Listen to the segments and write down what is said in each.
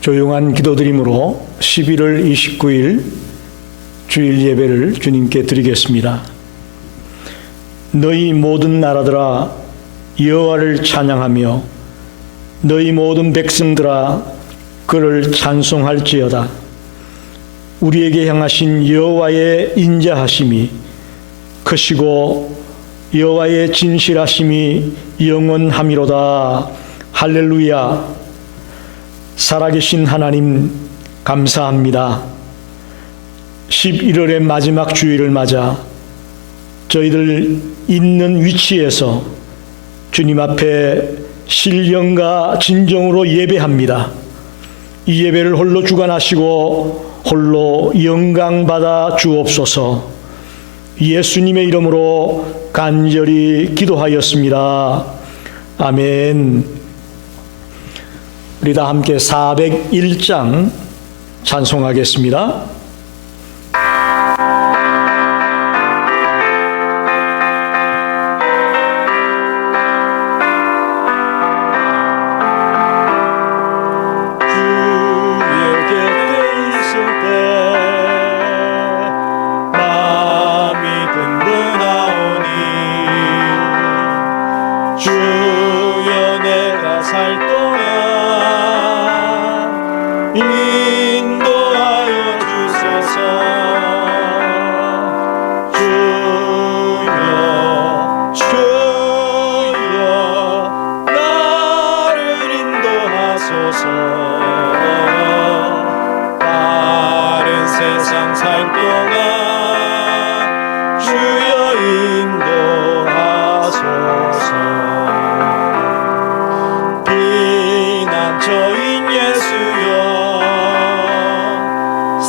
조용한 기도드림으로 11월 29일 주일 예배를 주님께 드리겠습니다. 너희 모든 나라들아 여호와를 찬양하며 너희 모든 백성들아 그를 찬송할지어다. 우리에게 향하신 여호와의 인자하심이 크시고 여호와의 진실하심이 영원함이로다. 할렐루야. 살아계신 하나님 감사합니다. 11월의 마지막 주일을 맞아 저희들 있는 위치에서 주님 앞에 신령과 진정으로 예배합니다. 이 예배를 홀로 주관하시고 홀로 영광받아 주옵소서. 예수님의 이름으로 간절히 기도하였습니다. 아멘. 우리 다 함께 401장 찬송하겠습니다.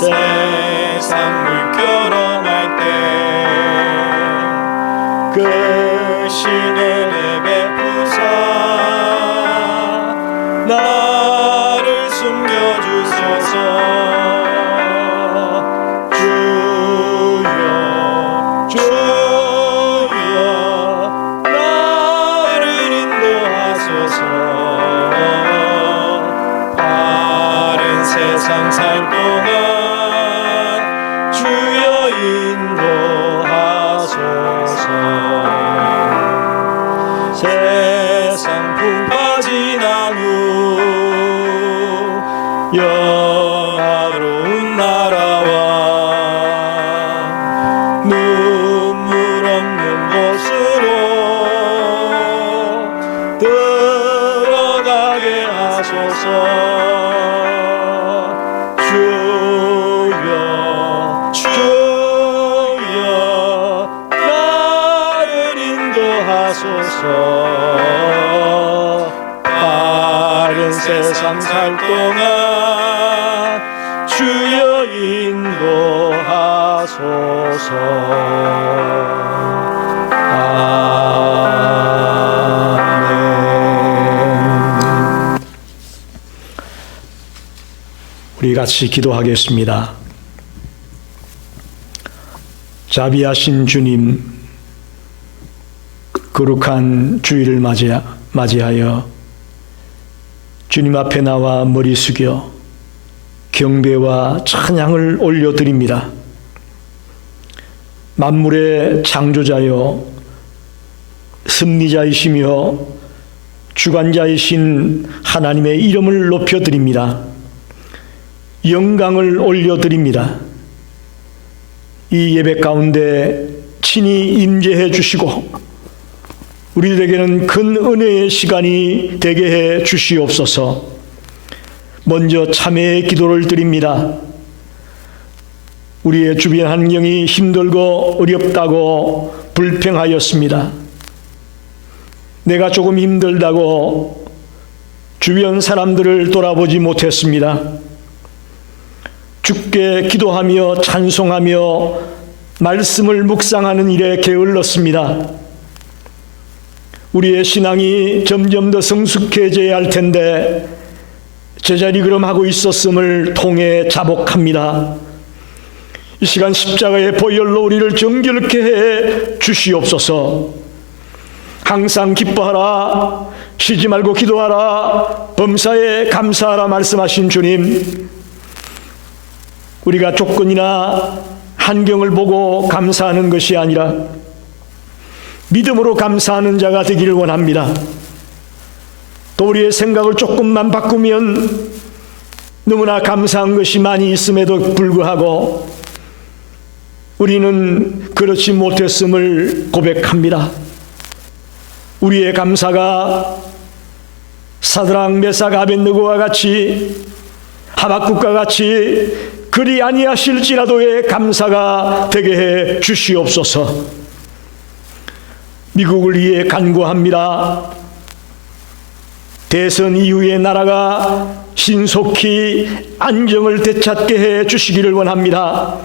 세상 물결어 날 때 그 신을 베푸사 나를 숨겨주소서. 주여 주여 나를 인도하소서. 바른 세상 살 동안 주여 인도하소서. 세상 풍파 지난 후 영화로운 나라와 눈물 없는 곳으로 들어가게 하소서. 바른 세상 살 동안 주여 인도하소서. 아멘. 우리 같이 기도하겠습니다. 자비하신 주님, 거룩한 주일을 맞이하여 주님 앞에 나와 머리 숙여 경배와 찬양을 올려드립니다. 만물의 창조자여 섭리자이시며 주관자이신 하나님의 이름을 높여드립니다. 영광을 올려드립니다. 이 예배 가운데 친히 임재해 주시고 우리들에게는 큰 은혜의 시간이 되게 해 주시옵소서. 먼저 참회의 기도를 드립니다. 우리의 주변 환경이 힘들고 어렵다고 불평하였습니다. 내가 조금 힘들다고 주변 사람들을 돌아보지 못했습니다. 주께 기도하며 찬송하며 말씀을 묵상하는 일에 게을렀습니다. 우리의 신앙이 점점 더 성숙해져야 할 텐데 제자리 걸음하고 있었음을 통해 자복합니다. 이 시간 십자가의 보혈로 우리를 정결케 해 주시옵소서. 항상 기뻐하라. 쉬지 말고 기도하라, 범사에 감사하라 말씀하신 주님, 우리가 조건이나 환경을 보고 감사하는 것이 아니라 믿음으로 감사하는 자가 되기를 원합니다. 또 우리의 생각을 조금만 바꾸면 너무나 감사한 것이 많이 있음에도 불구하고 우리는 그렇지 못했음을 고백합니다. 우리의 감사가 사드락 메삭 아벳느고와 같이 하박국과 같이 그리 아니하실지라도의 감사가 되게 해 주시옵소서. 미국을 위해 간구합니다. 대선 이후에 나라가 신속히 안정을 되찾게 해 주시기를 원합니다.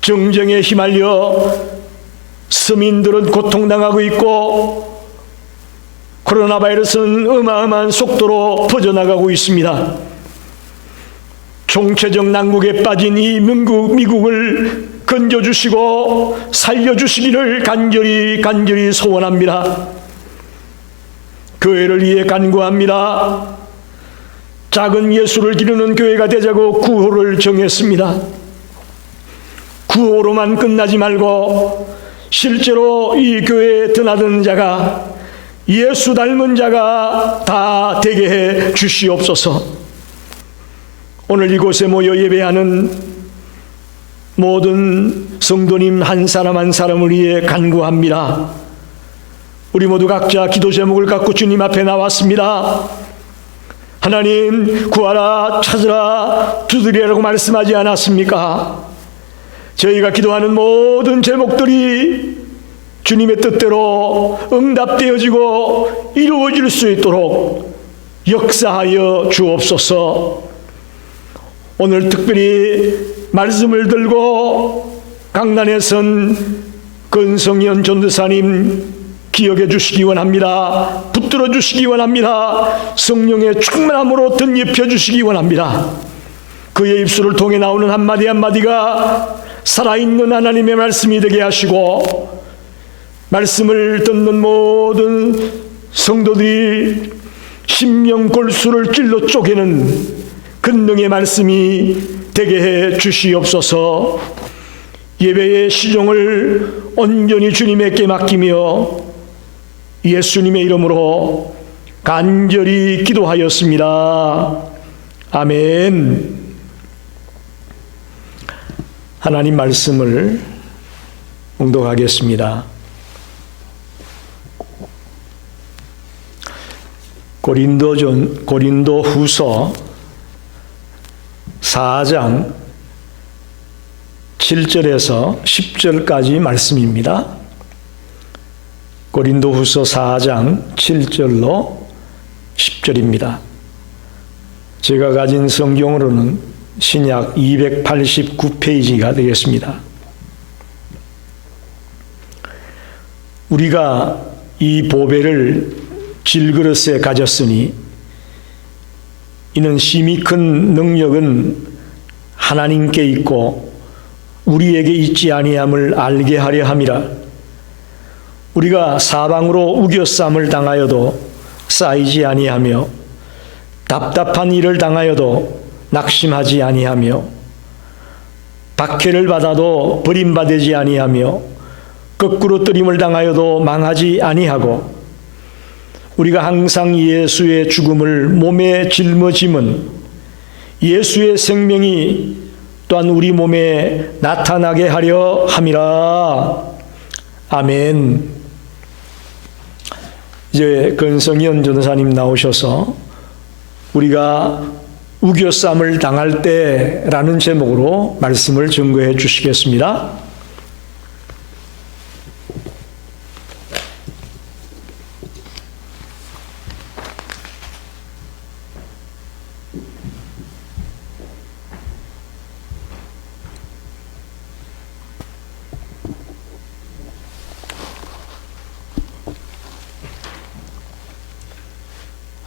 정쟁에 휘말려 서민들은 고통당하고 있고 코로나 바이러스는 어마어마한 속도로 퍼져나가고 있습니다. 총체적 난국에 빠진 이 미국을 건져주시고 살려주시기를 간절히 소원합니다. 교회를 위해 간구합니다. 작은 예수를 기르는 교회가 되자고 구호를 정했습니다. 구호로만 끝나지 말고 실제로 이 교회에 드나드는 자가 예수 닮은 자가 다 되게 해 주시옵소서. 오늘 이곳에 모여 예배하는 모든 성도님 한 사람 한 사람을 위해 간구합니다. 우리 모두 각자 기도 제목을 갖고 주님 앞에 나왔습니다. 하나님, 구하라, 찾으라, 두드리라고 말씀하지 않았습니까? 저희가 기도하는 모든 제목들이 주님의 뜻대로 응답되어지고 이루어질 수 있도록 역사하여 주옵소서. 오늘 특별히 말씀을 들고 강단에 선 권성현 전도사님 기억해 주시기 원합니다. 붙들어 주시기 원합니다. 성령의 충만함으로 덧입혀 주시기 원합니다. 그의 입술을 통해 나오는 한마디 한마디가 살아있는 하나님의 말씀이 되게 하시고 말씀을 듣는 모든 성도들이 심령 골수를 찔러 쪼개는 근능의 말씀이 되게 해 주시옵소서. 예배의 시종을 온전히 주님에게 맡기며 예수님의 이름으로 간절히 기도하였습니다. 아멘. 하나님 말씀을 봉독하겠습니다. 고린도 후서 4장 7절에서 10절까지 말씀입니다. 고린도 후서 4장 7절로 10절입니다. 제가 가진 성경으로는 신약 289페이지가 되겠습니다. 우리가 이 보배를 질그릇에 가졌으니 이는 심히 큰 능력은 하나님께 있고 우리에게 있지 아니함을 알게 하려 함이라. 우리가 사방으로 우겨쌈을 당하여도 쌓이지 아니하며 답답한 일을 당하여도 낙심하지 아니하며 박해를 받아도 버림받지 아니하며 거꾸로 뜨림을 당하여도 망하지 아니하고 우리가 항상 예수의 죽음을 몸에 짊어짐은 예수의 생명이 또한 우리 몸에 나타나게 하려 함이라. 아멘. 이제 권성현 전도사님 나오셔서 우리가 우겨쌈을 당할 때라는 제목으로 말씀을 증거해 주시겠습니다.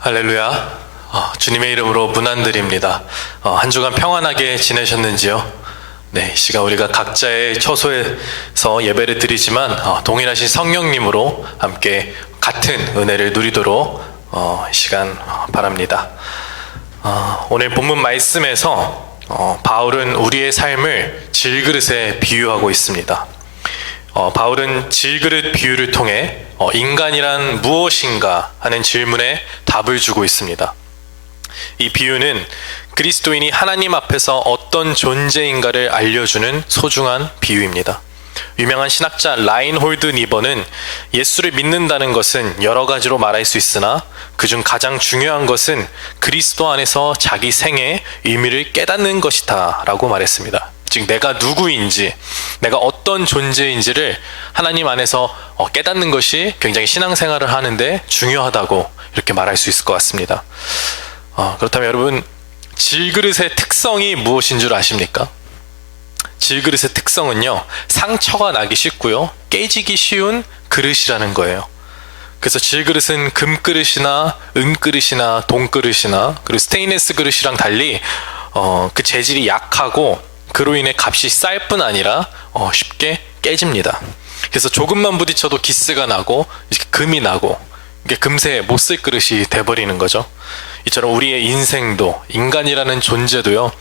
할렐루야. 주님의 이름으로 문안드립니다. 한 주간 평안하게 지내셨는지요? 네, 이 시간 우리가 각자의 처소에서 예배를 드리지만 동일하신 성령님으로 함께 같은 은혜를 누리도록 이 시간 바랍니다. 오늘 본문 말씀에서 바울은 우리의 삶을 질그릇에 비유하고 있습니다. 바울은 질그릇 비유를 통해 인간이란 무엇인가 하는 질문에 답을 주고 있습니다. 이 비유는 그리스도인이 하나님 앞에서 어떤 존재인가를 알려주는 소중한 비유입니다. 유명한 신학자 라인홀드 니버는 예수를 믿는다는 것은 여러 가지로 말할 수 있으나 그중 가장 중요한 것은 그리스도 안에서 자기 생애의 의미를 깨닫는 것이다 라고 말했습니다. 즉 내가 누구인지, 내가 어떤 존재인지를 하나님 안에서 깨닫는 것이 굉장히 신앙생활을 하는데 중요하다고 이렇게 말할 수 있을 것 같습니다. 그렇다면 여러분, 질그릇의 특성이 무엇인 줄 아십니까? 질그릇의 특성은요, 상처가 나기 쉽고요, 깨지기 쉬운 그릇이라는 거예요. 그래서 질그릇은 금그릇이나 은그릇이나 동그릇이나 그리고 스테인리스 그릇이랑 달리 그 재질이 약하고 그로 인해 값이 쌀 뿐 아니라 쉽게 깨집니다. 그래서 조금만 부딪혀도 기스가 나고 금이 나고 이게 금세 못 쓸 그릇이 돼버리는 거죠. 이처럼 우리의 인생도, 인간이라는 존재도요,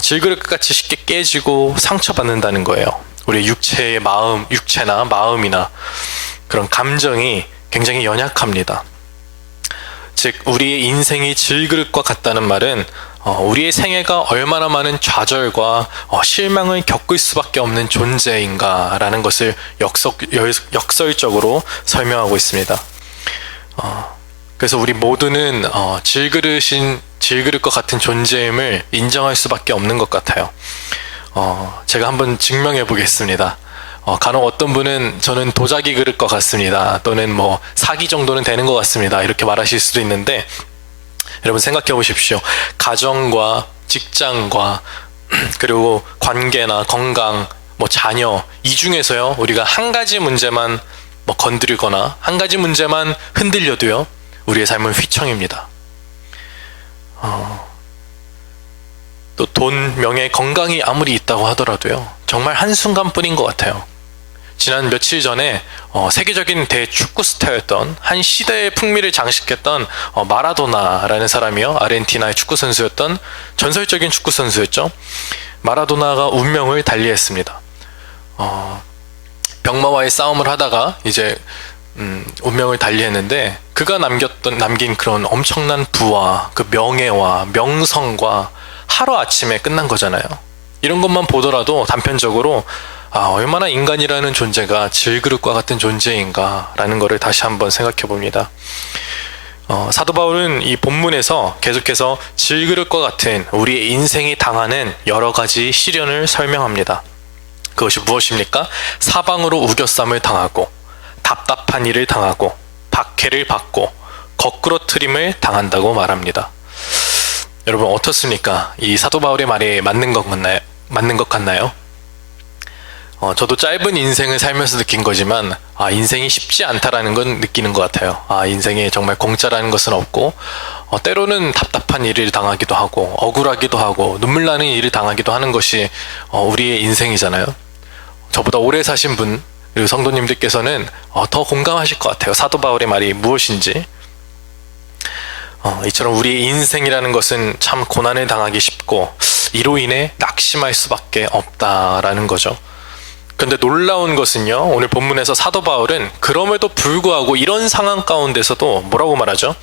질그릇같이 쉽게 깨지고 상처받는다는 거예요. 우리의 육체의 마음, 육체나 마음이나 그런 감정이 굉장히 연약합니다. 즉 우리의 인생이 질그릇과 같다는 말은 우리의 생애가 얼마나 많은 좌절과 실망을 겪을 수밖에 없는 존재인가라는 것을 역설적으로 설명하고 있습니다. 그래서 우리 모두는 질그릇과 같은 존재임을 인정할 수밖에 없는 것 같아요. 제가 한번 증명해 보겠습니다. 간혹 어떤 분은 저는 도자기 그릇과 같습니다, 또는 뭐 사기 정도는 되는 것 같습니다, 이렇게 말하실 수도 있는데, 여러분 생각해 보십시오. 가정과 직장과 그리고 관계나 건강, 뭐 자녀, 이 중에서요 우리가 한 가지 문제만 건드리거나 한 가지 문제만 흔들려도요 우리의 삶은 휘청입니다. 또 돈, 명예, 건강이 아무리 있다고 하더라도요 정말 한순간뿐인 것 같아요. 지난 며칠 전에 세계적인 대축구 스타였던, 한 시대의 풍미를 장식했던 마라도나라는 사람이요, 아르헨티나의 축구 선수였던 전설적인 축구 선수였죠. 마라도나가 운명을 달리했습니다. 병마와의 싸움을 하다가 이제 운명을 달리했는데, 그가 남긴 그런 엄청난 부와 그 명예와 명성과 하루아침에 끝난 거잖아요. 이런 것만 보더라도 단편적으로 얼마나 인간이라는 존재가 질그릇과 같은 존재인가라는 것을 다시 한번 생각해 봅니다. 사도 바울은 이 본문에서 계속해서 질그릇과 같은 우리의 인생이 당하는 여러 가지 시련을 설명합니다. 그것이 무엇입니까? 사방으로 우겨쌈을 당하고, 답답한 일을 당하고, 박해를 받고, 거꾸러뜨림을 당한다고 말합니다. 여러분 어떻습니까? 이 사도 바울의 말이 맞는 것 같나요? 저도 짧은 인생을 살면서 느낀 거지만 인생이 쉽지 않다라는 건 느끼는 것 같아요. 인생에 정말 공짜라는 것은 없고, 때로는 답답한 일을 당하기도 하고, 억울하기도 하고, 눈물 나는 일을 당하기도 하는 것이 우리의 인생이잖아요. 저보다 오래 사신 분, 그리고 성도님들께서는 더 공감하실 것 같아요. 사도 바울의 말이 무엇인지. 이처럼 우리의 인생이라는 것은 참 고난을 당하기 쉽고, 이로 인해 낙심할 수밖에 없다라는 거죠. 그런데 놀라운 것은요, 오늘 본문에서 사도 바울은 그럼에도 불구하고 이런 상황 가운데서도 뭐라고 말하죠?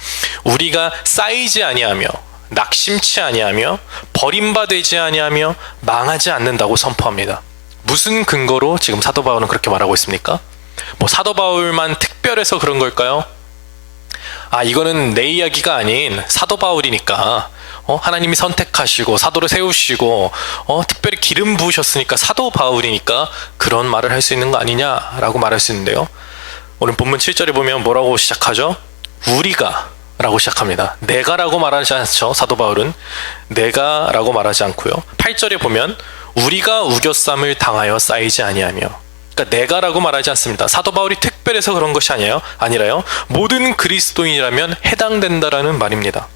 우리가 쌓이지 아니하며, 낙심치 아니하며, 버림받지 아니하며 망하지 않는다고 선포합니다. 무슨 근거로 지금 사도 바울은 그렇게 말하고 있습니까? 뭐 사도 바울만 특별해서 그런 걸까요? 이거는 내 이야기가 아닌 사도 바울이니까, 하나님이 선택하시고 사도를 세우시고 특별히 기름 부으셨으니까 사도 바울이니까 그런 말을 할 수 있는 거 아니냐라고 말할 수 있는데요, 오늘 본문 7절에 보면 뭐라고 시작하죠? 우리가 라고 시작합니다. 내가 라고 말하지 않죠. 사도 바울은 내가 라고 말하지 않고요, 8절에 보면 우리가 우겨쌈을 당하여 쌓이지 아니하며, 그러니까 내가 라고 말하지 않습니다. 사도 바울이 특별해서 그런 것이 아니라요 모든 그리스도인이라면 해당된다라는 말입니다.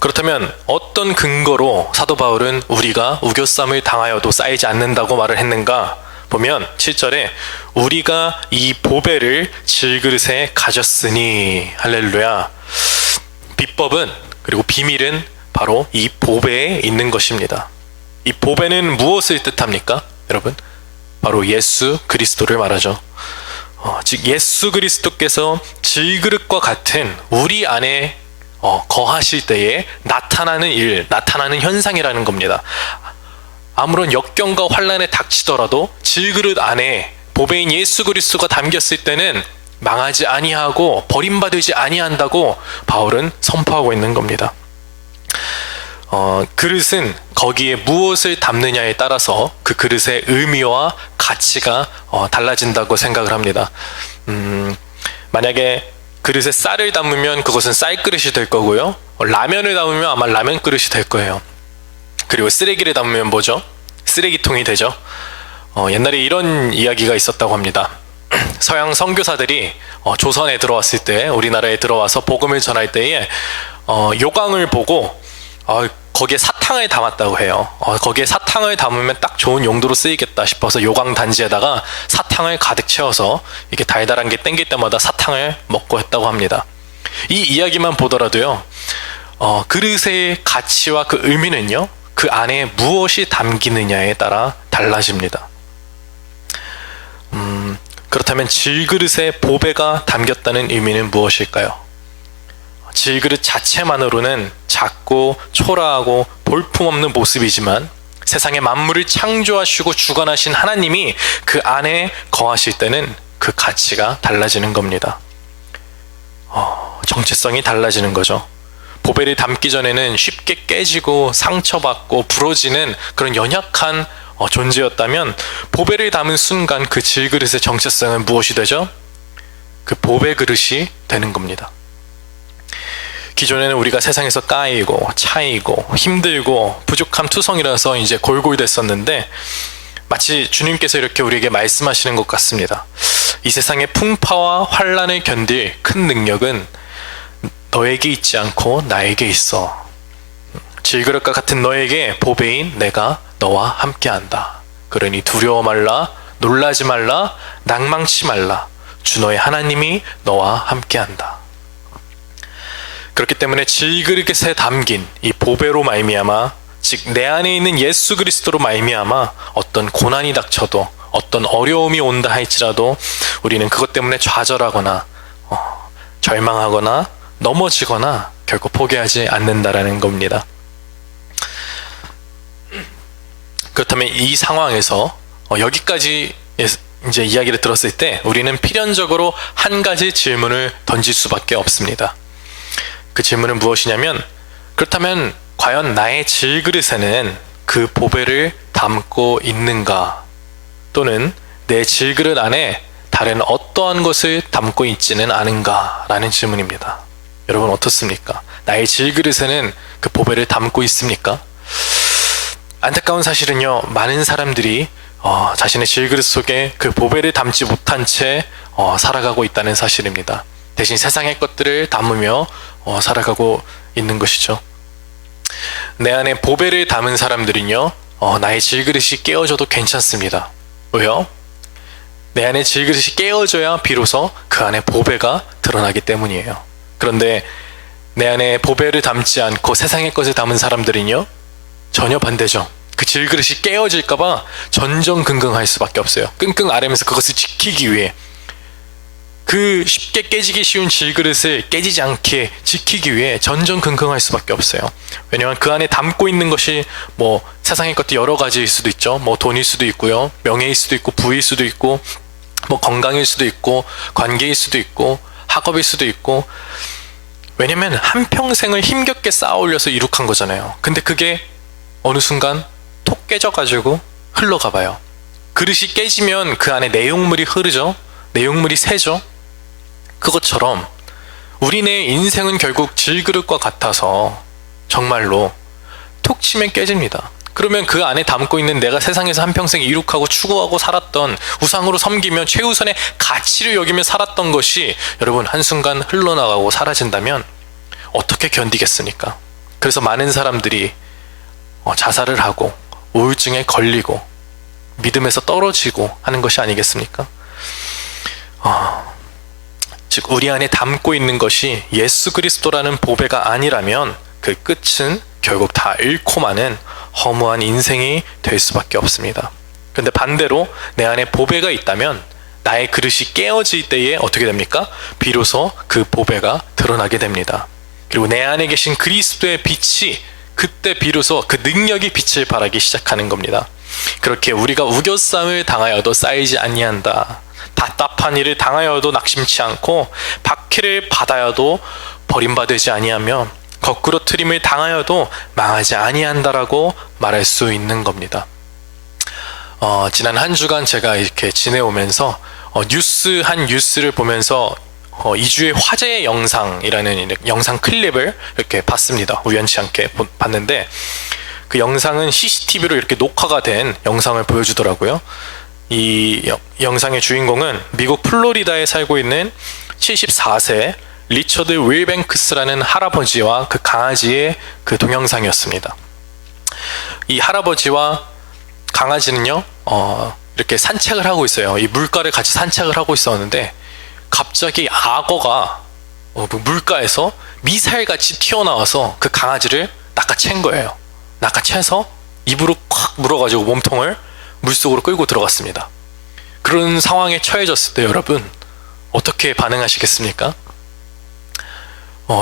그렇다면 어떤 근거로 사도 바울은 우리가 우겨쌈을 당하여도 쌓이지 않는다고 말을 했는가? 보면 7절에 우리가 이 보배를 질그릇에 가졌으니, 할렐루야. 비법은, 그리고 비밀은 바로 이 보배에 있는 것입니다. 이 보배는 무엇을 뜻합니까? 여러분, 바로 예수 그리스도를 말하죠. 즉 예수 그리스도께서 질그릇과 같은 우리 안에 거하실 때에 나타나는 일, 나타나는 현상이라는 겁니다. 아무런 역경과 환난에 닥치더라도 질그릇 안에 보배인 예수 그리스도가 담겼을 때는 망하지 아니하고 버림받지 아니한다고 바울은 선포하고 있는 겁니다. 그릇은 거기에 무엇을 담느냐에 따라서 그 그릇의 의미와 가치가 달라진다고 생각을 합니다. 만약에 그릇에 쌀을 담으면 그것은 쌀 그릇이 될 거고요. 라면을 담으면 아마 라면 그릇이 될 거예요. 그리고 쓰레기를 담으면 뭐죠? 쓰레기통이 되죠. 옛날에 이런 이야기가 있었다고 합니다. 서양 선교사들이 조선에 들어왔을 때, 우리나라에 들어와서 복음을 전할 때에 요강을 보고 거기에 사탕을 담았다고 해요. 거기에 사탕을 담으면 딱 좋은 용도로 쓰이겠다 싶어서 요강 단지에다가 사탕을 가득 채워서 이렇게 달달한 게 땡길 때마다 사탕을 먹고 했다고 합니다. 이 이야기만 보더라도요, 그릇의 가치와 그 의미는요, 그 안에 무엇이 담기느냐에 따라 달라집니다. 그렇다면 질그릇에 보배가 담겼다는 의미는 무엇일까요? 질그릇 자체만으로는 작고 초라하고 볼품없는 모습이지만 세상의 만물을 창조하시고 주관하신 하나님이 그 안에 거하실 때는 그 가치가 달라지는 겁니다. 정체성이 달라지는 거죠. 보배를 담기 전에는 쉽게 깨지고 상처받고 부러지는 그런 연약한 존재였다면 보배를 담은 순간 그 질그릇의 정체성은 무엇이 되죠? 그 보배 그릇이 되는 겁니다. 기존에는 우리가 세상에서 까이고 차이고 힘들고 부족함 투성이라서 이제 골골댔었는데, 마치 주님께서 이렇게 우리에게 말씀하시는 것 같습니다. 이 세상의 풍파와 환난을 견딜 큰 능력은 너에게 있지 않고 나에게 있어. 질그릇과 같은 너에게 보배인 내가 너와 함께한다. 그러니 두려워 말라, 놀라지 말라, 낭망치 말라. 주 너의 하나님이 너와 함께한다. 그렇기 때문에 질그릇에 담긴 이 보배로 말미암아, 즉 내 안에 있는 예수 그리스도로 말미암아 어떤 고난이 닥쳐도, 어떤 어려움이 온다 할지라도 우리는 그것 때문에 좌절하거나 절망하거나 넘어지거나 결코 포기하지 않는다라는 겁니다. 그렇다면 이 상황에서 여기까지 이제 이야기를 들었을 때 우리는 필연적으로 한 가지 질문을 던질 수밖에 없습니다. 그 질문은 무엇이냐면, 그렇다면 과연 나의 질그릇에는 그 보배를 담고 있는가? 또는 내 질그릇 안에 다른 어떠한 것을 담고 있지는 않은가? 라는 질문입니다. 여러분 어떻습니까? 나의 질그릇에는 그 보배를 담고 있습니까? 안타까운 사실은요, 많은 사람들이 자신의 질그릇 속에 그 보배를 담지 못한 채 살아가고 있다는 사실입니다. 대신 세상의 것들을 담으며 살아가고 있는 것이죠. 내 안에 보배를 담은 사람들은요, 나의 질그릇이 깨어져도 괜찮습니다. 왜요? 내 안에 질그릇이 깨어져야 비로소 그 안에 보배가 드러나기 때문이에요. 그런데 내 안에 보배를 담지 않고 세상의 것을 담은 사람들은요, 전혀 반대죠. 그 질그릇이 깨어질까봐 전전긍긍할 수밖에 없어요. 끙끙 앓으면서 그것을 지키기 위해, 그 쉽게 깨지기 쉬운 질그릇을 깨지지 않게 지키기 위해 전전긍긍할 수밖에 없어요. 왜냐하면 그 안에 담고 있는 것이 세상의 것도 여러 가지일 수도 있죠. 돈일 수도 있고요, 명예일 수도 있고, 부일 수도 있고, 건강일 수도 있고, 관계일 수도 있고, 학업일 수도 있고. 왜냐면 한평생을 힘겹게 쌓아 올려서 이룩한 거잖아요. 근데 그게 어느 순간 톡 깨져가지고 흘러가 봐요. 그릇이 깨지면 그 안에 내용물이 흐르죠. 내용물이 새죠. 그것처럼 우리네 인생은 결국 질그릇과 같아서 정말로 톡 치면 깨집니다. 그러면 그 안에 담고 있는 내가 세상에서 한평생 이룩하고 추구하고 살았던, 우상으로 섬기며 최우선의 가치를 여기며 살았던 것이 여러분 한순간 흘러나가고 사라진다면 어떻게 견디겠습니까? 그래서 많은 사람들이 자살을 하고 우울증에 걸리고 믿음에서 떨어지고 하는 것이 아니겠습니까? 즉 우리 안에 담고 있는 것이 예수 그리스도라는 보배가 아니라면 그 끝은 결국 다 잃고 마는 허무한 인생이 될 수밖에 없습니다. 그런데 반대로 내 안에 보배가 있다면 나의 그릇이 깨어질 때에 어떻게 됩니까? 비로소 그 보배가 드러나게 됩니다. 그리고 내 안에 계신 그리스도의 빛이 그때 비로소 그 능력이 빛을 발하기 시작하는 겁니다. 그렇게 우리가 우겨싸움을 당하여도 쌓이지 아니한다. 답답한 일을 당하여도 낙심치 않고 박해를 받아야도 버림받지 아니하며 거꾸로 트림을 당하여도 망하지 아니한다라고 말할 수 있는 겁니다. 지난 한 주간 제가 이렇게 지내오면서 뉴스를 보면서 2주의 화제의 영상이라는 영상 클립을 이렇게 봤습니다. 우연치 않게 봤는데 그 영상은 CCTV로 이렇게 녹화가 된 영상을 보여주더라고요. 이 영상의 주인공은 미국 플로리다에 살고 있는 74세 리처드 윌뱅크스라는 할아버지와 그 강아지의 그 동영상이었습니다. 이 할아버지와 강아지는요, 이렇게 산책을 하고 있어요. 이 물가를 같이 산책을 하고 있었는데 갑자기 악어가 물가에서 미사일같이 튀어나와서 그 강아지를 낚아챈 거예요. 낚아채서 입으로 콱 물어가지고 몸통을 물속으로 끌고 들어갔습니다. 그런 상황에 처해졌을 때 여러분 어떻게 반응하시겠습니까?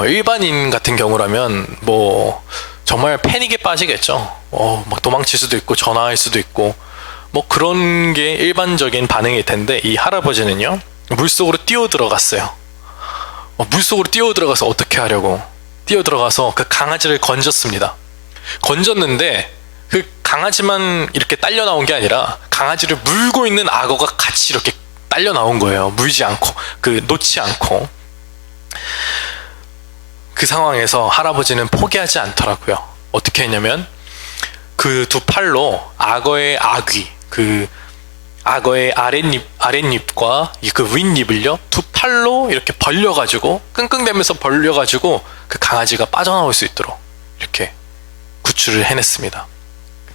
일반인 같은 경우라면 뭐 정말 패닉에 빠지겠죠. 막 도망칠 수도 있고 전화할 수도 있고 뭐 그런 게 일반적인 반응일 텐데 이 할아버지는요 물속으로 뛰어 들어갔어요. 물속으로 뛰어 들어가서 어떻게 하려고 뛰어 들어가서 그 강아지를 건졌습니다. 건졌는데 그 강아지만 이렇게 딸려 나온 게 아니라 강아지를 물고 있는 악어가 같이 이렇게 딸려 나온 거예요. 물지 않고 놓지 않고. 그 상황에서 할아버지는 포기하지 않더라고요. 어떻게 했냐면 그 두 팔로 악어의 아귀, 그 악어의 아랫입과 그 윗입을요 두 팔로 이렇게 벌려가지고 끙끙대면서 벌려가지고 그 강아지가 빠져나올 수 있도록 이렇게 구출을 해냈습니다.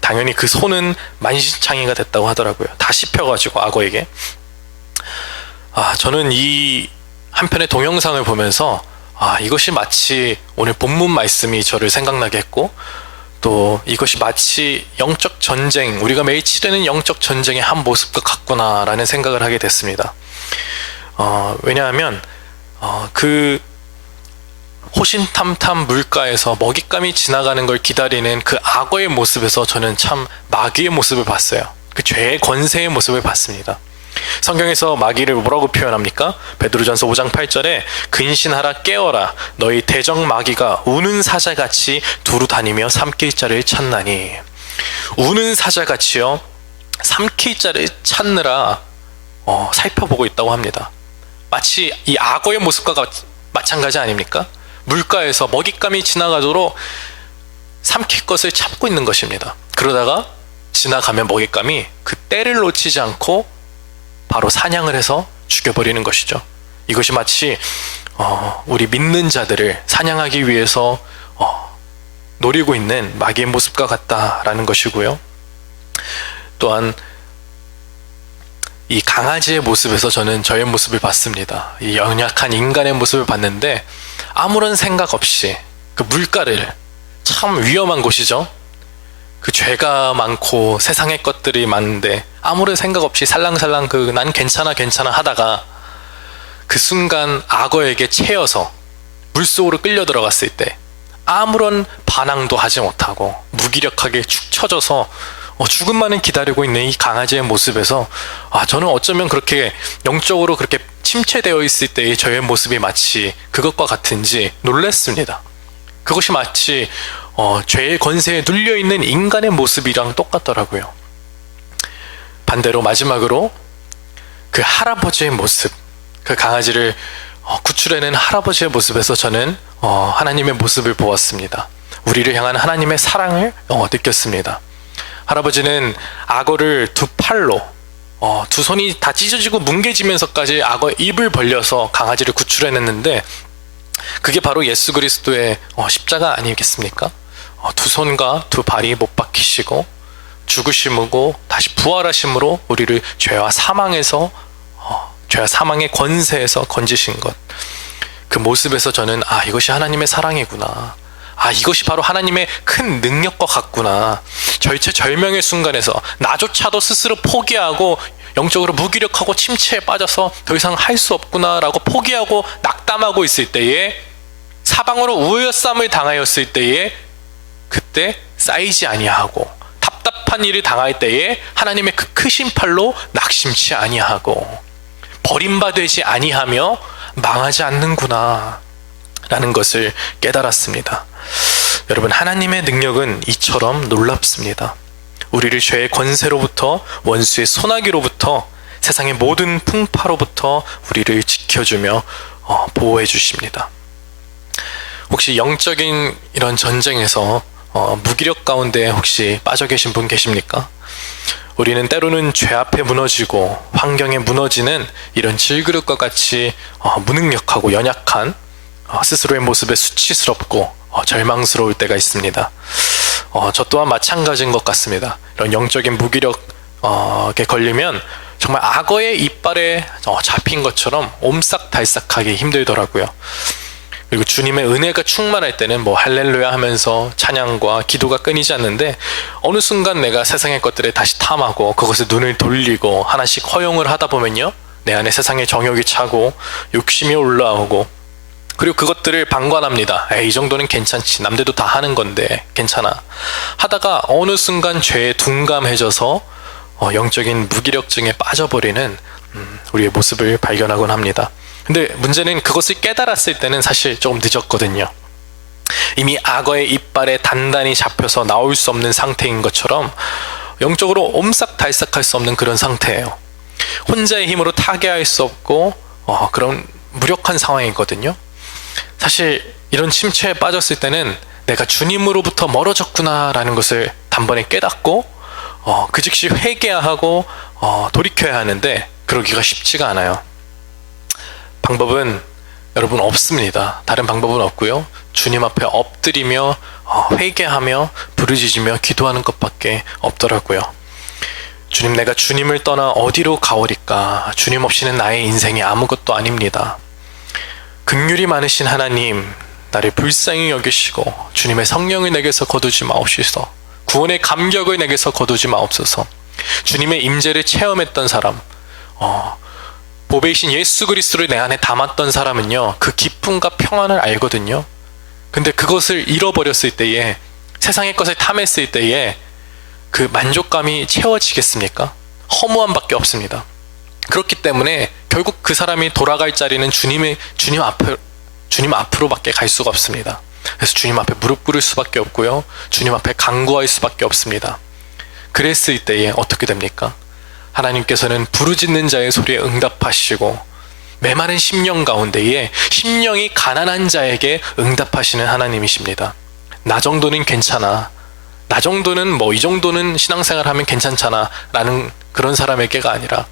당연히 그 손은 만신창이가 됐다고 하더라고요. 다 씹혀가지고 악어에게. 저는 이 한편의 동영상을 보면서 이것이 마치 오늘 본문 말씀이 저를 생각나게 했고 또 이것이 마치 영적 전쟁, 우리가 매일 치르는 영적 전쟁의 한 모습과 같구나라는 생각을 하게 됐습니다. 왜냐하면 그 호신탐탐 물가에서 먹잇감이 지나가는 걸 기다리는 그 악어의 모습에서 저는 참 마귀의 모습을 봤어요. 그 죄의 권세의 모습을 봤습니다. 성경에서 마귀를 뭐라고 표현합니까? 베드로전서 5장 8절에 근신하라 깨어라 너희 대적 마귀가 우는 사자같이 두루 다니며 삼킬 자를 찾나니. 우는 사자같이요 삼킬 자를 찾느라 살펴보고 있다고 합니다. 마치 이 악어의 모습과 마찬가지 아닙니까? 물가에서 먹잇감이 지나가도록 삼킬 것을 찾고 있는 것입니다. 그러다가 지나가면 먹잇감이 그 때를 놓치지 않고 바로 사냥을 해서 죽여버리는 것이죠. 이것이 마치 우리 믿는 자들을 사냥하기 위해서 노리고 있는 마귀의 모습과 같다라는 것이고요. 또한 이 강아지의 모습에서 저는 저의 모습을 봤습니다. 이 연약한 인간의 모습을 봤는데 아무런 생각 없이 그 물가를, 참 위험한 곳이죠. 그 죄가 많고 세상의 것들이 많은데 아무런 생각 없이 살랑살랑 난 괜찮아 하다가 그 순간 악어에게 채여서 물속으로 끌려 들어갔을 때 아무런 반항도 하지 못하고 무기력하게 축 처져서 죽음만을 기다리고 있는 이 강아지의 모습에서 저는 어쩌면 그렇게 영적으로 그렇게 침체되어 있을 때의 저의 모습이 마치 그것과 같은지 놀랐습니다. 그것이 마치 죄의 권세에 눌려있는 인간의 모습이랑 똑같더라고요. 반대로 마지막으로 그 할아버지의 모습, 그 강아지를 구출해낸 할아버지의 모습에서 저는 하나님의 모습을 보았습니다. 우리를 향한 하나님의 사랑을 느꼈습니다. 할아버지는 악어를 두 팔로 두 손이 다 찢어지고 뭉개지면서까지 악어의 입을 벌려서 강아지를 구출해냈는데 그게 바로 예수 그리스도의 십자가 아니겠습니까? 두 손과 두 발이 못 박히시고 죽으심으로 다시 부활하심으로 우리를 죄와 사망에서 죄와 사망의 권세에서 건지신 것, 그 모습에서 저는 이것이 하나님의 사랑이구나, 이것이 바로 하나님의 큰 능력과 같구나, 절체절명의 순간에서 나조차도 스스로 포기하고 영적으로 무기력하고 침체에 빠져서 더 이상 할 수 없구나 라고 포기하고 낙담하고 있을 때에, 사방으로 우여쌈을 당하였을 때에 그때 쌓이지 아니하고 답답한 일을 당할 때에 하나님의 그 크신 팔로 낙심치 아니하고 버림받지 아니하며 망하지 않는구나 라는 것을 깨달았습니다. 여러분, 하나님의 능력은 이처럼 놀랍습니다. 우리를 죄의 권세로부터, 원수의 소나기로부터, 세상의 모든 풍파로부터 우리를 지켜주며 보호해 주십니다. 혹시 영적인 이런 전쟁에서 무기력 가운데 혹시 빠져 계신 분 계십니까? 우리는 때로는 죄 앞에 무너지고 환경에 무너지는 이런 질그릇과 같이 무능력하고 연약한 스스로의 모습에 수치스럽고 절망스러울 때가 있습니다. 저 또한 마찬가지인 것 같습니다. 이런 영적인 무기력에 걸리면 정말 악어의 이빨에 잡힌 것처럼 옴싹달싹하기 힘들더라고요. 그리고 주님의 은혜가 충만할 때는 할렐루야 하면서 찬양과 기도가 끊이지 않는데, 어느 순간 내가 세상의 것들에 다시 탐하고 그것에 눈을 돌리고 하나씩 허용을 하다 보면요, 내 안에 세상의 정욕이 차고 욕심이 올라오고, 그리고 그것들을 방관합니다. 이 정도는 괜찮지, 남들도 다 하는 건데 괜찮아 하다가 어느 순간 죄에 둔감해져서 영적인 무기력증에 빠져버리는 우리의 모습을 발견하곤 합니다. 근데 문제는 그것을 깨달았을 때는 사실 조금 늦었거든요. 이미 악어의 이빨에 단단히 잡혀서 나올 수 없는 상태인 것처럼 영적으로 옴싹달싹할 수 없는 그런 상태예요. 혼자의 힘으로 타개할 수 없고 그런 무력한 상황이거든요. 사실 이런 침체에 빠졌을 때는 내가 주님으로부터 멀어졌구나 라는 것을 단번에 깨닫고 그 즉시 회개하고 돌이켜야 하는데, 그러기가 쉽지가 않아요. 방법은 여러분 없습니다. 다른 방법은 없고요, 주님 앞에 엎드리며 회개하며 부르짖으며 기도하는 것밖에 없더라고요. 주님, 내가 주님을 떠나 어디로 가오리까? 주님 없이는 나의 인생이 아무것도 아닙니다. 긍휼이 많으신 하나님, 나를 불쌍히 여기시고 주님의 성령을 내게서 거두지 마옵소서. 구원의 감격을 내게서 거두지 마옵소서. 주님의 임재를 체험했던 사람, 보배이신 예수 그리스도를 내 안에 담았던 사람은요, 그 기쁨과 평안을 알거든요. 근데 그것을 잃어버렸을 때에, 세상의 것을 탐했을 때에 그 만족감이 채워지겠습니까? 허무함밖에 없습니다. 그렇기 때문에 결국 그 사람이 돌아갈 자리는 주님 앞으로밖에 갈 수가 없습니다. 그래서 주님 앞에 무릎 꿇을 수밖에 없고요, 주님 앞에 간구할 수밖에 없습니다. 그랬을 때에 어떻게 됩니까? 하나님께서는 부르짖는 자의 소리에 응답하시고, 메마른 심령 가운데에 심령이 가난한 자에게 응답하시는 하나님이십니다. 나 정도는 괜찮아, 나 정도는 이 정도는 신앙생활하면 괜찮잖아 라는 그런 사람에게가 아니라,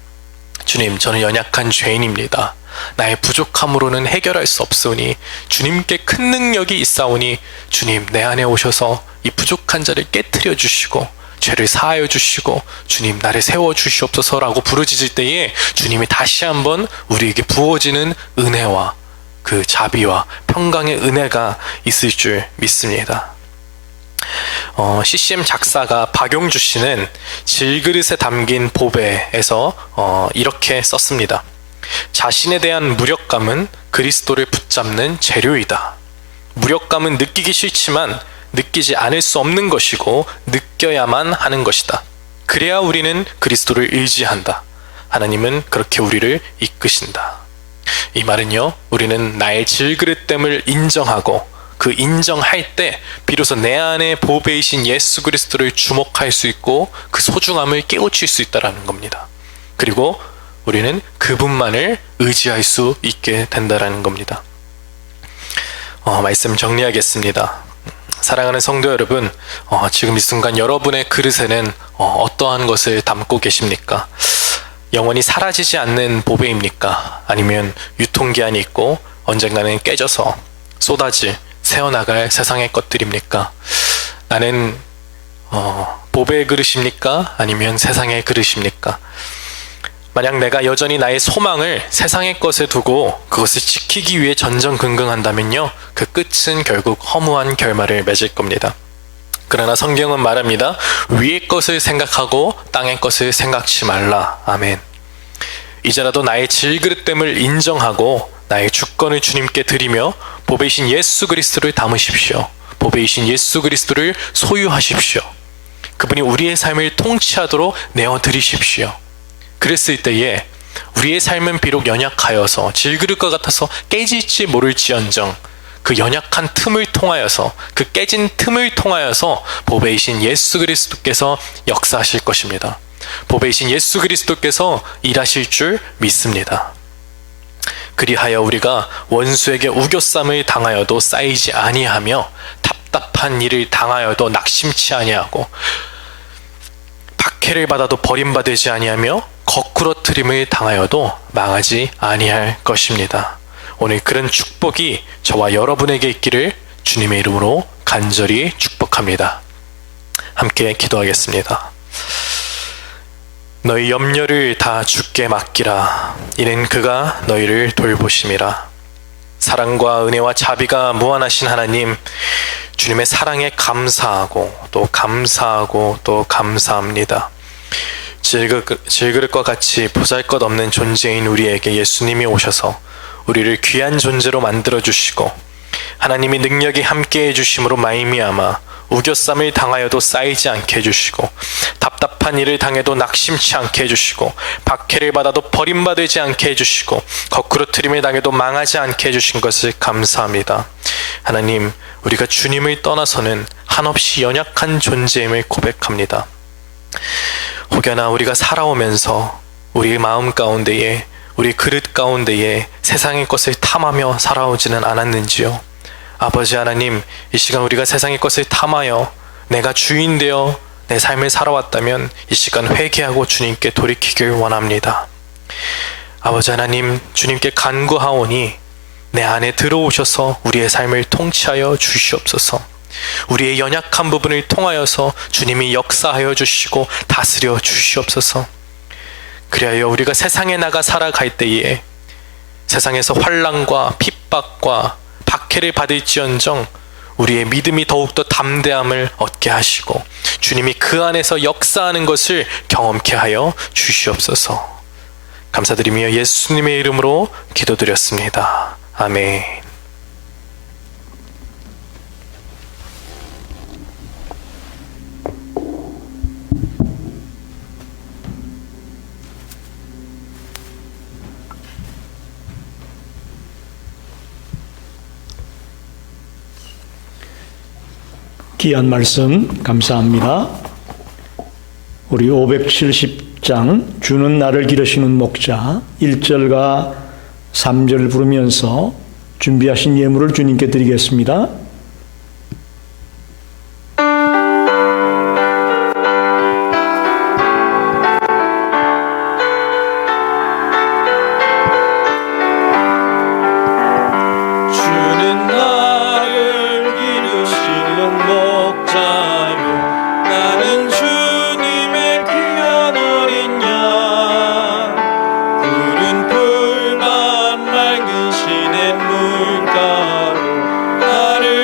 주님, 저는 연약한 죄인입니다. 나의 부족함으로는 해결할 수 없으니 주님께 큰 능력이 있사오니 주님, 내 안에 오셔서 이 부족한 자를 깨트려 주시고 죄를 사하여 주시고 주님, 나를 세워 주시옵소서라고 부르짖을 때에 주님이 다시 한번 우리에게 부어지는 은혜와 그 자비와 평강의 은혜가 있을 줄 믿습니다. CCM 작사가 박용주 씨는 질그릇에 담긴 보배에서 이렇게 썼습니다. 자신에 대한 무력감은 그리스도를 붙잡는 재료이다. 무력감은 느끼기 싫지만 느끼지 않을 수 없는 것이고 느껴야만 하는 것이다. 그래야 우리는 그리스도를 의지한다. 하나님은 그렇게 우리를 이끄신다. 이 말은요, 우리는 나의 질그릇됨을 인정하고 그 인정할 때 비로소 내 안에 보배이신 예수 그리스도를 주목할 수 있고 그 소중함을 깨우칠 수 있다는 겁니다. 그리고 우리는 그분만을 의지할 수 있게 된다는 겁니다. 말씀 정리하겠습니다. 사랑하는 성도 여러분, 지금 이 순간 여러분의 그릇에는 어떠한 것을 담고 계십니까? 영원히 사라지지 않는 보배입니까? 아니면 유통기한이 있고 언젠가는 깨져서 쏟아질 새어나갈 세상의 것들입니까? 나는 보배의 그릇입니까? 아니면 세상의 그릇입니까? 만약 내가 여전히 나의 소망을 세상의 것에 두고 그것을 지키기 위해 전전긍긍한다면요, 그 끝은 결국 허무한 결말을 맺을 겁니다. 그러나 성경은 말합니다. 위의 것을 생각하고 땅의 것을 생각지 말라. 아멘. 이제라도 나의 질그릇됨을 인정하고 나의 주권을 주님께 드리며 보배이신 예수 그리스도를 담으십시오. 보배이신 예수 그리스도를 소유하십시오. 그분이 우리의 삶을 통치하도록 내어드리십시오. 그랬을 때에 우리의 삶은 비록 연약하여서 질그릇과 같아서 깨질지 모를지언정 그 연약한 틈을 통하여서, 그 깨진 틈을 통하여서 보배이신 예수 그리스도께서 역사하실 것입니다. 보배이신 예수 그리스도께서 일하실 줄 믿습니다. 그리하여 우리가 원수에게 우겨쌈을 당하여도 쌓이지 아니하며 답답한 일을 당하여도 낙심치 아니하고 박해를 받아도 버림받지 아니하며 거꾸러뜨림을 당하여도 망하지 아니할 것입니다. 오늘 그런 축복이 저와 여러분에게 있기를 주님의 이름으로 간절히 축복합니다. 함께 기도하겠습니다. 너희 염려를 다 주께 맡기라. 이는 그가 너희를 돌보심이라. 사랑과 은혜와 자비가 무한하신 하나님, 주님의 사랑에 감사하고 또 감사하고 또 감사합니다. 질그릇과 같이 보잘것없는 존재인 우리에게 예수님이 오셔서 우리를 귀한 존재로 만들어주시고 하나님이 능력이 함께해 주심으로 말미암아 우겨쌈을 당하여도 쌓이지 않게 해주시고 답답한 일을 당해도 낙심치 않게 해주시고 박해를 받아도 버림받지 않게 해주시고 거꾸로뜨림을 당해도 망하지 않게 해주신 것을 감사합니다. 하나님, 우리가 주님을 떠나서는 한없이 연약한 존재임을 고백합니다. 혹여나 우리가 살아오면서 우리 마음 가운데에, 우리 그릇 가운데에 세상의 것을 탐하며 살아오지는 않았는지요? 아버지 하나님, 이 시간 우리가 세상의 것을 탐하여 내가 주인 되어 내 삶을 살아왔다면 이 시간 회개하고 주님께 돌이키길 원합니다. 아버지 하나님, 주님께 간구하오니 내 안에 들어오셔서 우리의 삶을 통치하여 주시옵소서. 우리의 연약한 부분을 통하여서 주님이 역사하여 주시고 다스려 주시옵소서. 그리하여 우리가 세상에 나가 살아갈 때에 세상에서 환난과 핍박과 박해를 받을지언정 우리의 믿음이 더욱더 담대함을 얻게 하시고 주님이 그 안에서 역사하는 것을 경험케 하여 주시옵소서. 감사드리며 예수님의 이름으로 기도드렸습니다. 아멘. 귀한 말씀 감사합니다. 우리 570장 주는 나를 기르시는 목자 1절과 3절 부르면서 준비하신 예물을 주님께 드리겠습니다. 주는 나를 기르시는 목자요, 나는 주님의 귀한 어린 양. 푸른 풀밭 맑은 시냇 물가로 나를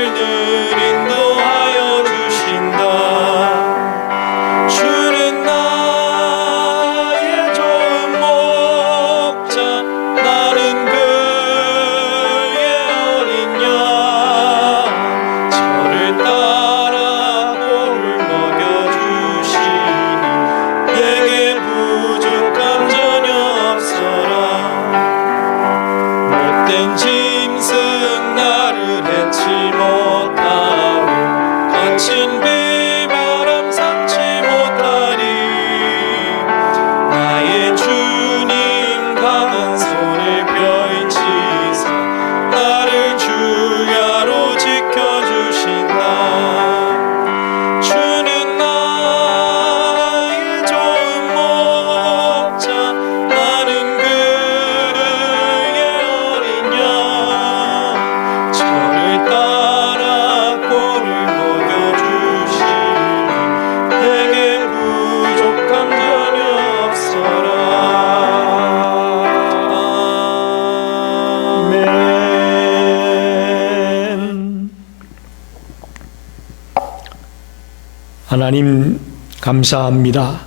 하나님 감사합니다.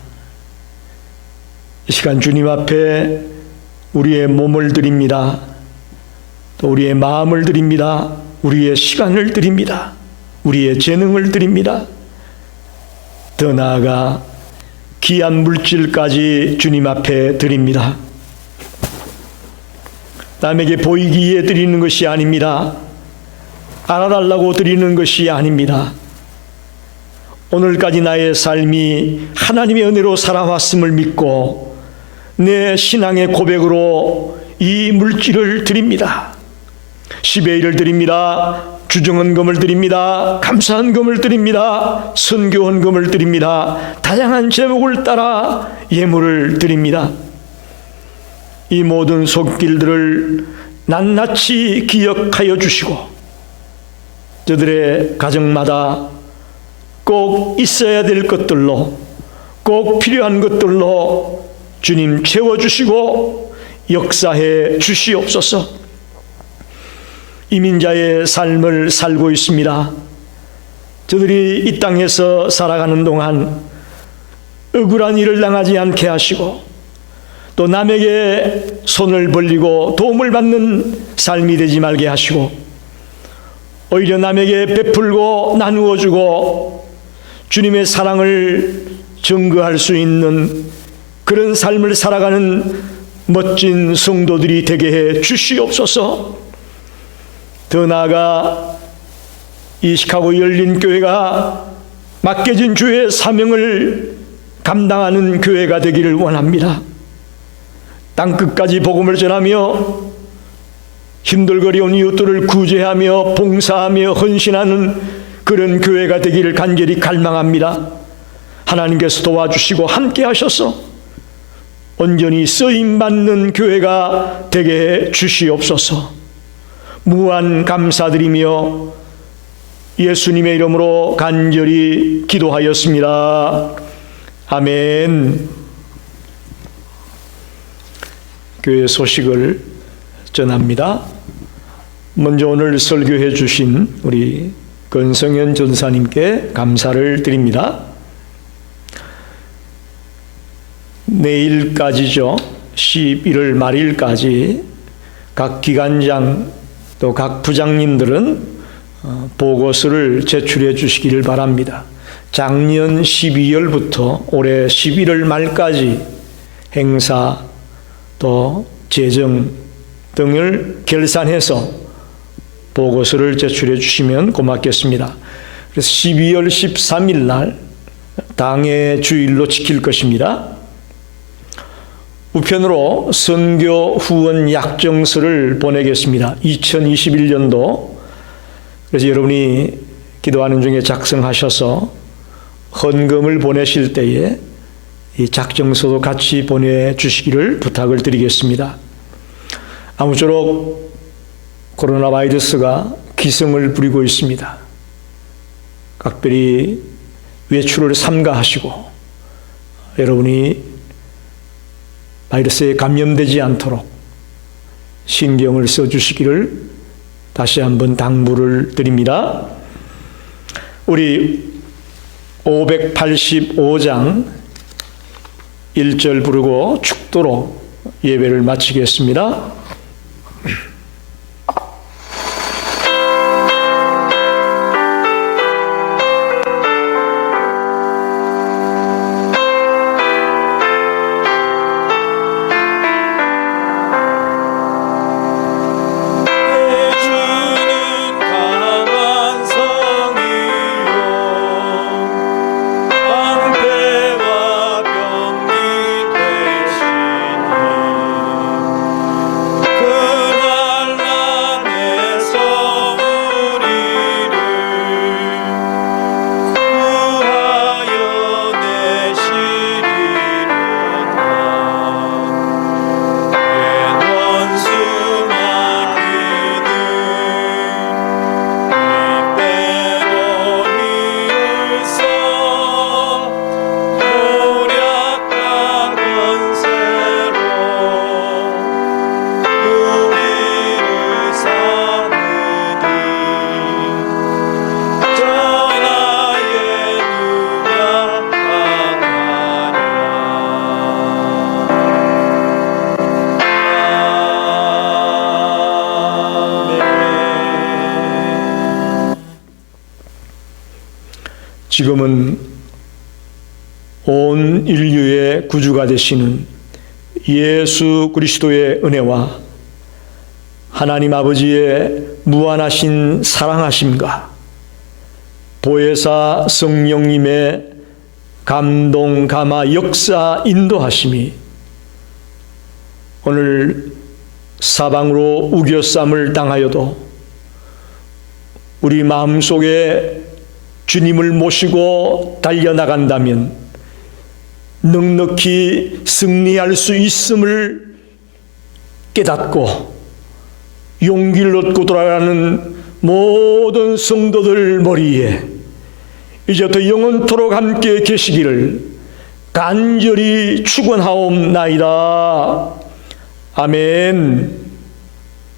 이 시간 주님 앞에 우리의 몸을 드립니다. 또 우리의 마음을 드립니다. 우리의 시간을 드립니다. 우리의 재능을 드립니다. 더 나아가 귀한 물질까지 주님 앞에 드립니다. 남에게 보이기 위해 드리는 것이 아닙니다. 알아달라고 드리는 것이 아닙니다. 오늘까지 나의 삶이 하나님의 은혜로 살아왔음을 믿고 내 신앙의 고백으로 이 물질을 드립니다. 10의 1을 드립니다. 주정헌금을 드립니다. 감사헌금을 드립니다. 선교헌금을 드립니다. 다양한 제목을 따라 예물을 드립니다. 이 모든 손길들을 낱낱이 기억하여 주시고 저들의 가정마다 꼭 있어야 될 것들로, 꼭 필요한 것들로 주님 채워주시고 역사해 주시옵소서. 이민자의 삶을 살고 있습니다. 저들이 이 땅에서 살아가는 동안 억울한 일을 당하지 않게 하시고 또 남에게 손을 벌리고 도움을 받는 삶이 되지 말게 하시고 오히려 남에게 베풀고 나누어 주고 주님의 사랑을 증거할 수 있는 그런 삶을 살아가는 멋진 성도들이 되게 해 주시옵소서. 더 나아가 이 시카고 열린 교회가 맡겨진 주의 사명을 감당하는 교회가 되기를 원합니다. 땅끝까지 복음을 전하며 힘들거리온 이웃들을 구제하며 봉사하며 헌신하는 그런 교회가 되기를 간절히 갈망합니다. 하나님께서 도와주시고 함께 하셔서 온전히 쓰임받는 교회가 되게 해 주시옵소서. 무한 감사드리며 예수님의 이름으로 간절히 기도하였습니다. 아멘. 교회 소식을 전합니다. 먼저 오늘 설교해 주신 우리 권성현 전사님께 감사를 드립니다. 내일까지죠. 11월 말일까지 각 기관장 또 각 부장님들은 보고서를 제출해 주시기를 바랍니다. 작년 12월부터 올해 11월 말까지 행사 또 재정 등을 결산해서 보고서를 제출해 주시면 고맙겠습니다. 그래서 12월 13일 날 당의 주일로 지킬 것입니다. 우편으로 선교 후원 약정서를 보내겠습니다. 2021년도 그래서 여러분이 기도하는 중에 작성하셔서 헌금을 보내실 때에 이 작정서도 같이 보내주시기를 부탁을 드리겠습니다. 아무쪼록 코로나 바이러스가 기승을 부리고 있습니다. 각별히 외출을 삼가하시고 여러분이 바이러스에 감염되지 않도록 신경을 써주시기를 다시 한번 당부를 드립니다. 우리 585장 1절 부르고 축도로 예배를 마치겠습니다. 지금은 온 인류의 구주가 되시는 예수 그리스도의 은혜와 하나님 아버지의 무한하신 사랑하심과 보혜사 성령님의 감동, 감화, 역사, 인도하심이 오늘 사방으로 우겨쌈을 당하여도 우리 마음속에 주님을 모시고 달려나간다면 넉넉히 승리할 수 있음을 깨닫고 용기를 얻고 돌아가는 모든 성도들 머리에 이제부터 영원토록 함께 계시기를 간절히 축원하옵나이다. 아멘.